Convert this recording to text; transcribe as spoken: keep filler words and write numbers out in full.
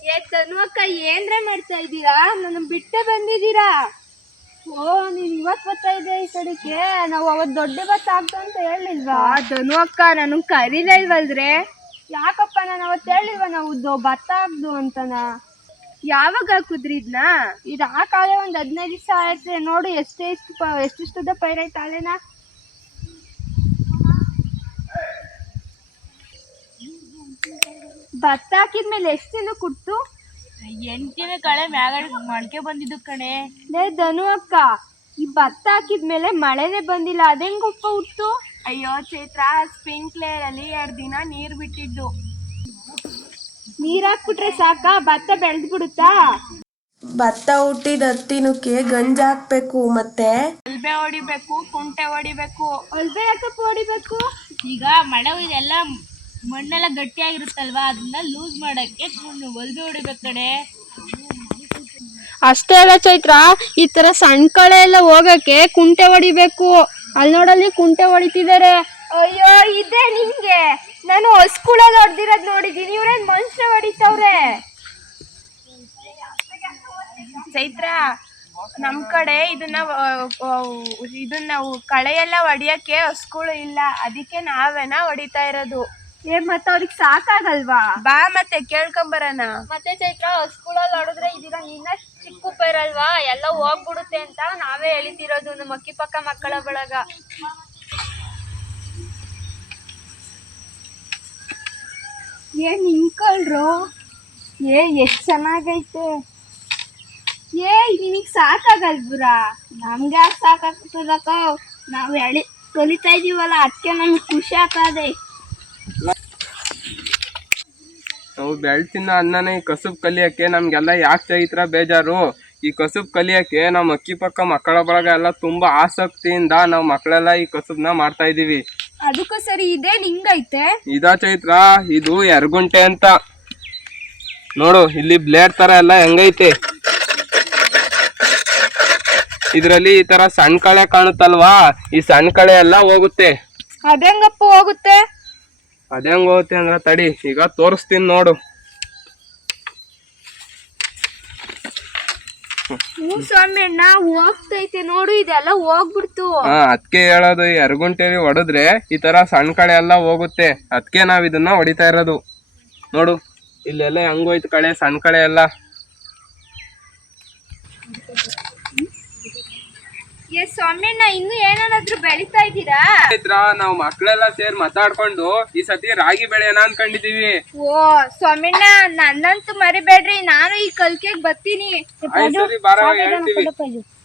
ಏ ತನು ಅಕ್ಕ ಏನ್ರೆ ಮಾಡ್ತಾ ಇದ್ದೀರಾ? ನನ್ನ ಬಿಟ್ಟೆ ಬಂದಿದ್ದೀರಾ? ಓ ನೀನ್ ಇವತ್ ಬರ್ತಾ ಇದ್ದೆ ಈ ಕಡೆಗೆ. ನಾವು ಅವತ್ ದೊಡ್ಡ ಬತ್ತ ಆಗ್ತ ಅಂತ ಹೇಳಿಲ್ವಾ? ತನು ಅಕ್ಕ ನನಗ್ ಕರೀಲೇ ಇಲ್ವಲ್ದ್ರೆ. ಯಾಕಪ್ಪ ನಾನು ಅವತ್ತು ಹೇಳಿಲ್ವ ನಾವು ಭತ್ತ ಹಾಕ್ದು ಅಂತನ? ಯಾವಾಗ ಹಾಕುದ್ರಿ ಇದನ್ನ? ಇದು ಹಾಕಾಲೆ ಒಂದ್ ಹದಿನೈದು ದಿವಸ ಆಯ್ತು. ನೋಡು ಎಷ್ಟೇ ಎಷ್ಟು ಎಷ್ಟುಷ್ಟದ ಪೈರೈತೆ ಅಲ್ಲೇನಾ. ಭತ್ತ ಹಾಕಿದ್ಮೇಲೆ ಎಷ್ಟು ದಿನ ಕುಟ್ಟು? ಎಂಟು ದಿನ ಕಳೆ ಮ್ಯಾಗ ಮೊಳಕೆ ಬಂದಿದ್ದು ಕಣೆ. ಲೇ ಧನು ಅಕ್ಕ, ಈ ಭತ್ತ ಹಾಕಿದ್ಮೇಲೆ ಮಳೆನೇ ಬಂದಿಲ್ಲ, ಅದೆಂಗ್ ಉಪ್ಪ ಹುಟ್ಟು? ಅಯ್ಯೋ ಚೈತ್ರ, ಸ್ಪ್ರಿಂಕ್ಲೇರ್ ಅಲ್ಲಿ ಎರಡು ದಿನ ನೀರ್ ಬಿಟ್ಟಿದ್ದು. ನೀರ್ ಹಾಕ್ಬಿಟ್ರೆ ಸಾಕ ಭತ್ತ ಬೆಳೆದ್ ಬಿಡುತ್ತಾ? ಭತ್ತ ಹುಟ್ಟಿದ ಹತ್ತಿನಕ್ಕೆ ಗಂಜ ಹಾಕ್ಬೇಕು, ಮತ್ತೆ ಅಲ್ಬೆ ಹೊಡಿಬೇಕು, ಕುಂಟೆ ಹೊಡಿಬೇಕು. ಅಲ್ಬೆ ಯಾಕಪ್ಪ ಹೊಡಿಬೇಕು? ಈಗ ಮಳೆ ಇದೆಲ್ಲ ಮಣ್ಣೆಲ್ಲ ಗಟ್ಟಿಯಾಗಿರುತ್ತಲ್ವಾ, ಅದನ್ನ ಲೂಸ್ ಮಾಡಕ್ಕೆ ಒಲ್ಬೆ ಹೊಡಿಬೇಕು ಕಣೆ. ಅಷ್ಟೇ ಅಲ್ಲ ಚೈತ್ರ, ಈ ತರ ಸಣ್ಣ ಕಳೆ ಎಲ್ಲ ಹೋಗಕ್ಕೆ ಕುಂಟೆ ಹೊಡಿಬೇಕು. ಅಲ್ಲಿ ನೋಡಲ್ಲಿ ಕುಂಟೆ ಹೊಡಿತಿದ್ದಾರೆ. ಅಯ್ಯೋ ಇದೇ ನಿಂಗೆ, ನಾನು ಹೊಸ್ಕೂಳಲ್ಲಿ ಹೊಡೆದಿರೋದ್ ನೋಡಿದೀನಿ, ಇವ್ರೇನ್ ಮನುಷ್ಯ ಹೊಡಿತವ್ರೆ. ಚೈತ್ರ, ನಮ್ ಕಡೆ ಇದನ್ನ ಇದನ್ನ ಕಳೆ ಎಲ್ಲ ಹೊಡಿಯಕ್ಕೆ ಹಸ್ಗಳು ಇಲ್ಲ, ಅದಕ್ಕೆ ನಾವೇನ ಹೊಡಿತಾ ಇರೋದು. ಏ ಮತ್ತೆ ಅವ್ರಿಗೆ ಸಾಕಾಗಲ್ವಾ? ಬಾ ಮತ್ತೆ ಕೇಳ್ಕೊಂಬರೋಣ. ಮತ್ತೆ ಚೈತ್ರ, ಹಸ್ಕೂಳಲ್ಲಿ ಹೊಡೆದ್ರೆ ಇದೀಗ ನಿನ್ನ ಚಿಕ್ಕ ಉಪ್ಪ ಇರಲ್ವಾ, ಎಲ್ಲ ಹೋಗ್ಬಿಡುತ್ತೆ ಅಂತ ನಾವೇ ಹೇಳಿತಿರೋದು, ನಮ್ಮ ಅಕ್ಕಿ ಪಕ್ಕ ಮಕ್ಕಳ ಬಳಗ. ಏನ್ ನಿಂತ್ಕೊಳ್ರು? ಏ ಎಷ್ಟ್ ಚೆನ್ನಾಗೈತೆ. ಏ ನಿಮಗ್ ಸಾಕಾಗಲ್ಬುರ? ನಮ್ಗೆ ಯಾಕೆ ಸಾಕಾಗ್ತದಕ್ಕ, ನಾವು ಹೇಳಿ ಕಲಿತಾ ಇದೀವಲ್ಲ, ಅದಕ್ಕೆ ನಮ್ಗೆ ಖುಷಿ ಆಗ್ತದೆ. ನಾವು ಬೆಳ್ತಿನ ಅನ್ನನೇ ಈ ಕಸುಬ್ ಕಲಿಯಕ್ಕೆ ನಮ್ಗೆಲ್ಲ ಯಾಕೆ ಚೈತ್ರ ಬೇಜಾರು? ಈ ಕಸುಬ್ ಕಲಿಯಕ್ಕೆ ನಮ್ಮ ಅಕ್ಕಿ ಪಕ್ಕ ಮಕ್ಕಳ ಬಳಗ ಎಲ್ಲ ತುಂಬಾ ಆಸಕ್ತಿಯಿಂದ ನಾವು ಮಕ್ಕಳೆಲ್ಲ ಈ ಕಸುಬ್ನ ಮಾಡ್ತಾ ಇದೀವಿ. ಅದಕ್ಕೂ ಸರಿ, ಇದೇ ನಿಂಗೈತೆ? ಇದಾ ಚೈತ್ರ, ಇದು ಎರಗುಂಟೆ ಅಂತ ನೋಡು, ಇಲ್ಲಿ ಬ್ಲೇಡ್ ತರ ಎಲ್ಲ ಹೆಂಗೈತೆ. ಇದ್ರಲ್ಲಿ ಈ ತರ ಸಣ್ಣ ಕಳೆ ಕಾಣುತ್ತಲ್ವಾ, ಈ ಸಣ್ಣ ಕಳೆ ಎಲ್ಲ ಹೋಗುತ್ತೆ. ಅದೆಂಗಪ್ಪ ಹೋಗುತ್ತೆ? ಅದೇಂಗ್ ಹೋಗುತ್ತೆ ಅಂದ್ರ ತಡಿ, ಈಗ ತೋರಿಸ್ತೀನಿ ನೋಡು. ಹ್ಞೂ ಸ್ವಾಮಿ ಅಣ್ಣ, ಹೋಗ್ತೈತೆ ನೋಡು, ಇದೆಲ್ಲ ಹೋಗ್ಬಿಡ್ತು. ಹಾ, ಅದಕ್ಕೆ ಹೇಳೋದು, ಈ ಎರಗುಂಟೆಲಿ ಹೊಡೆದ್ರೆ ಈ ತರ ಸಣ್ಣ ಕಳೆ ಎಲ್ಲ ಹೋಗುತ್ತೆ, ಅದಕ್ಕೆ ನಾವ್ ಇದನ್ನ ಹೊಡಿತಾ ಇರೋದು. ನೋಡು ಇಲ್ಲೆಲ್ಲ ಹೆಂಗೋಯ್ತು ಕಳೆ, ಸಣ್ಣ ಕಳೆ ಎಲ್ಲ. ಏ ಸ್ವಾಮಿ ಅಣ್ಣ, ಇನ್ನು ಏನಾದ್ರು ಬೆಳಿತಾ ಇದ್ದೀರಾ? ನಾವು ಮಕ್ಕಳೆಲ್ಲ ಸೇರಿ ಮಾತಾಡ್ಕೊಂಡು ಈ ಸತಿ ರಾಗಿ ಬೆಳೆಯೋಣ ಅನ್ಕೊಂಡಿದೀವಿ. ಓ ಸ್ವಾಮಿ ಅಣ್ಣ, ನನ್ನಂತೂ ಮರಿಬೇಡ್ರಿ, ನಾನು ಈ ಕಲ್ಕೆಗ್ ಬರ್ತೀನಿ. ಆಯ್ತು ಸರಿ, ಬಾರ ಹೇಳ್ತೀವಿ.